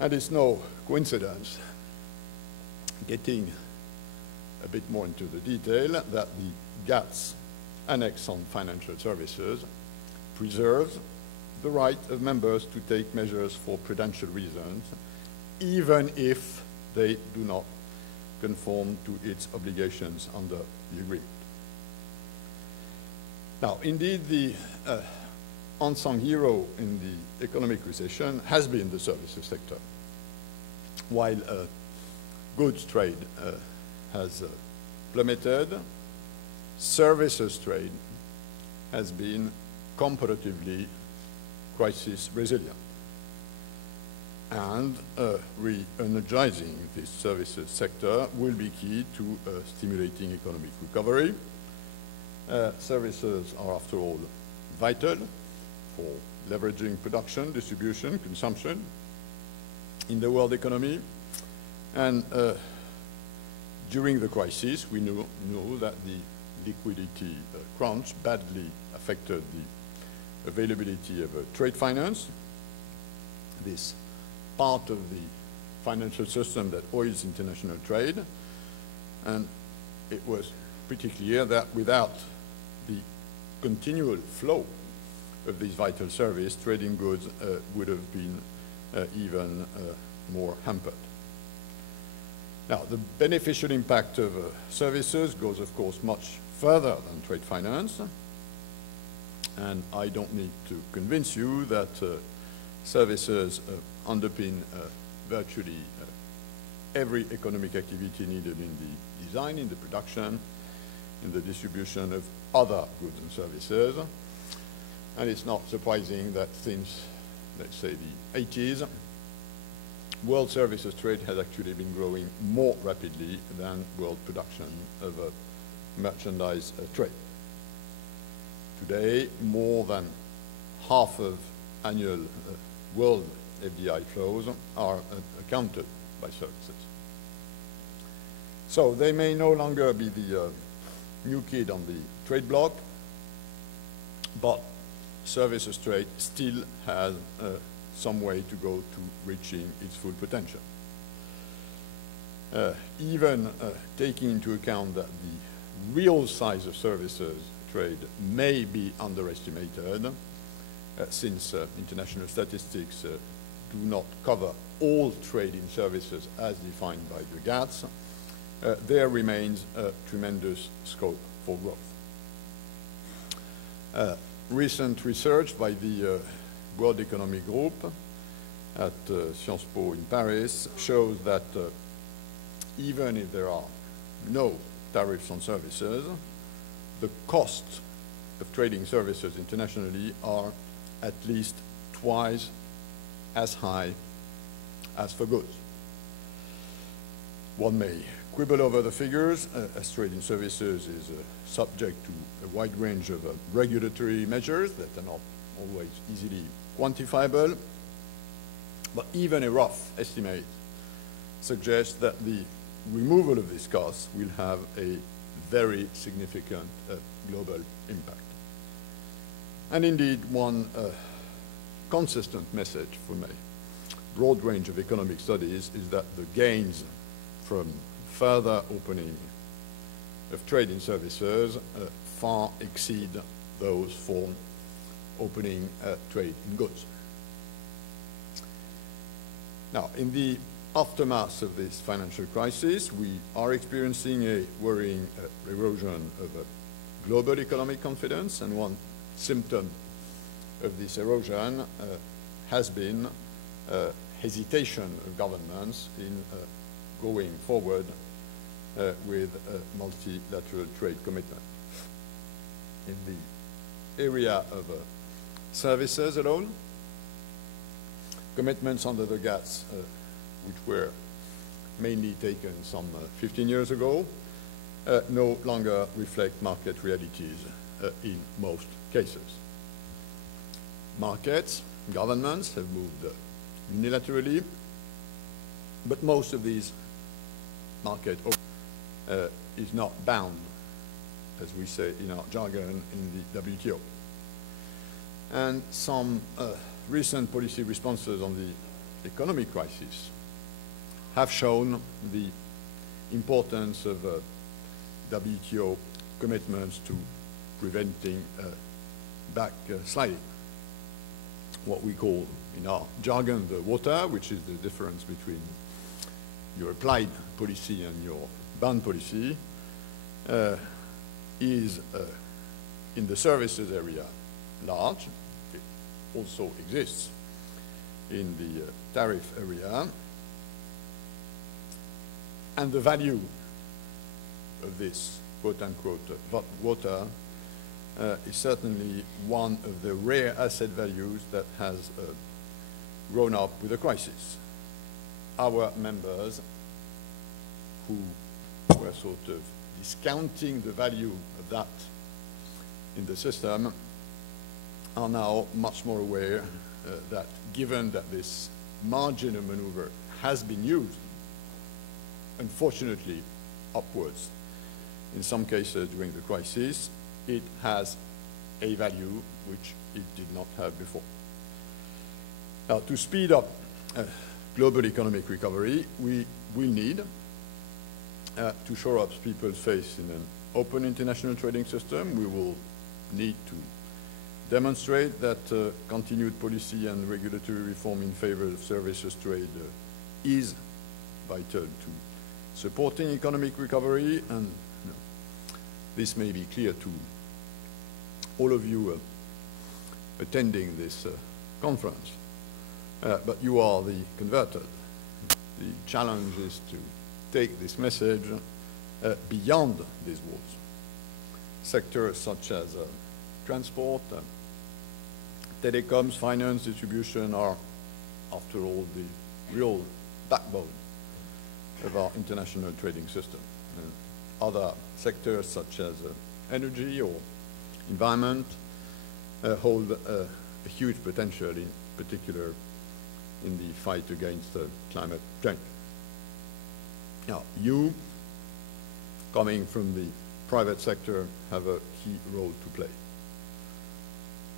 And it's no coincidence, getting a bit more into the detail, that the GATS Annex on Financial Services preserves the right of members to take measures for prudential reasons, even if they do not conform to its obligations under the agreement. Now, indeed, the unsung hero in the economic recession has been the services sector. While goods trade has plummeted, services trade has been comparatively crisis resilient. And re-energizing this services sector will be key to stimulating economic recovery. Services are, after all, vital for leveraging production, distribution, consumption in the world economy. And during the crisis, we know that the liquidity crunch badly affected the availability of trade finance. This part of the financial system that oils international trade, and it was pretty clear that without the continual flow of these vital services, trading goods would have been even more hampered. Now, the beneficial impact of services goes, of course, much further than trade finance, and I don't need to convince you that services underpin virtually every economic activity needed in the design, in the production, in the distribution of other goods and services. And it's not surprising that since, let's say, the 80s, world services trade has actually been growing more rapidly than world production of merchandise trade. Today, more than half of annual world FDI flows are accounted by services. So they may no longer be the new kid on the trade block, but services trade still has some way to go to reaching its full potential. Even taking into account that the real size of services trade may be underestimated, since international statistics do not cover all trade in services as defined by the GATS, there remains a tremendous scope for growth. Recent research by the World Economic Group at Sciences Po in Paris shows that even if there are no tariffs on services, the cost of trading services internationally are at least twice as high as for goods. One may quibble over the figures, as trading services is subject to a wide range of regulatory measures that are not always easily quantifiable, but even a rough estimate suggests that the removal of these costs will have a very significant global impact. And indeed, one consistent message from a broad range of economic studies is that the gains from further opening of trade in services far exceed those for opening trade in goods. Now, in the aftermath of this financial crisis, we are experiencing a worrying erosion of global economic confidence, and one symptom of this erosion has been hesitation of governments in going forward with multilateral trade commitment. In the area of services alone, commitments under the GATS, which were mainly taken some 15 years ago, no longer reflect market realities in most cases. Markets, governments have moved unilaterally, but most of these market is not bound, as we say in our jargon, in the WTO. And some recent policy responses on the economic crisis have shown the importance of WTO commitments to preventing backsliding. What we call in our jargon the water, which is the difference between your applied policy and your bound policy, is in the services area large. It also exists in the tariff area. And the value of this quote-unquote water is certainly one of the rare asset values that has grown up with a crisis. Our members who were sort of discounting the value of that in the system are now much more aware that given that this margin of maneuver has been used, unfortunately, upwards, in some cases during the crisis, it has a value which it did not have before. Now, to speed up global economic recovery, we will need to shore up people's faith in an open international trading system. We will need to demonstrate that continued policy and regulatory reform in favor of services trade is vital to supporting economic recovery, and this may be clear to all of you attending this conference, but you are the converted. The challenge is to take this message beyond these walls. Sectors such as transport, telecoms, finance, distribution are, after all, the real backbone of our international trading system. And other sectors such as energy or environment hold a huge potential, in particular in the fight against climate change. Now, you, coming from the private sector, have a key role to play.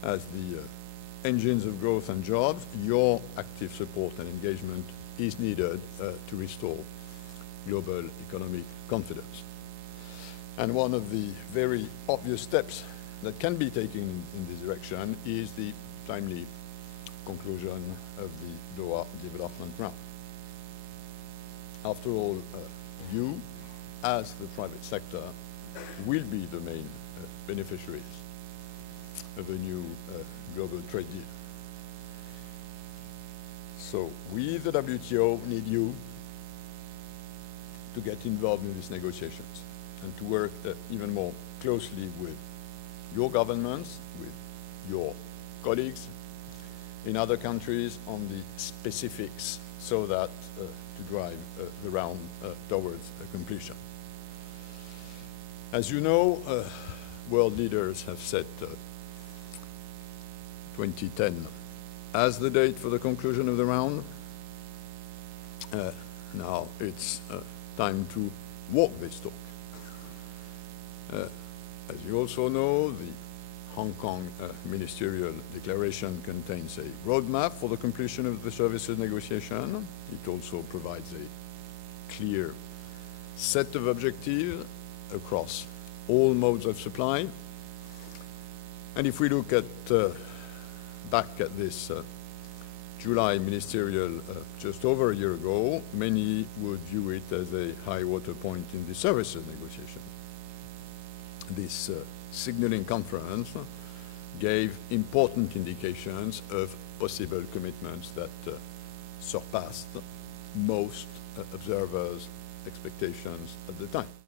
As the engines of growth and jobs, your active support and engagement is needed to restore global economic confidence. And one of the very obvious steps that can be taken in this direction is the timely conclusion of the Doha development round. After all, you, as the private sector, will be the main beneficiaries of a new global trade deal. So we, the WTO, need you to get involved in these negotiations and to work even more closely with your governments, with your colleagues in other countries on the specifics so that to drive the round towards completion. As you know, world leaders have set 2010 as the date for the conclusion of the round. Now it's time to walk this talk. As you also know, the Hong Kong ministerial declaration contains a roadmap for the completion of the services negotiation. It also provides a clear set of objectives across all modes of supply. And if we look at back at this July ministerial just over a year ago, many would view it as a high water point in the services negotiation. This signaling conference gave important indications of possible commitments that surpassed most observers' expectations at the time.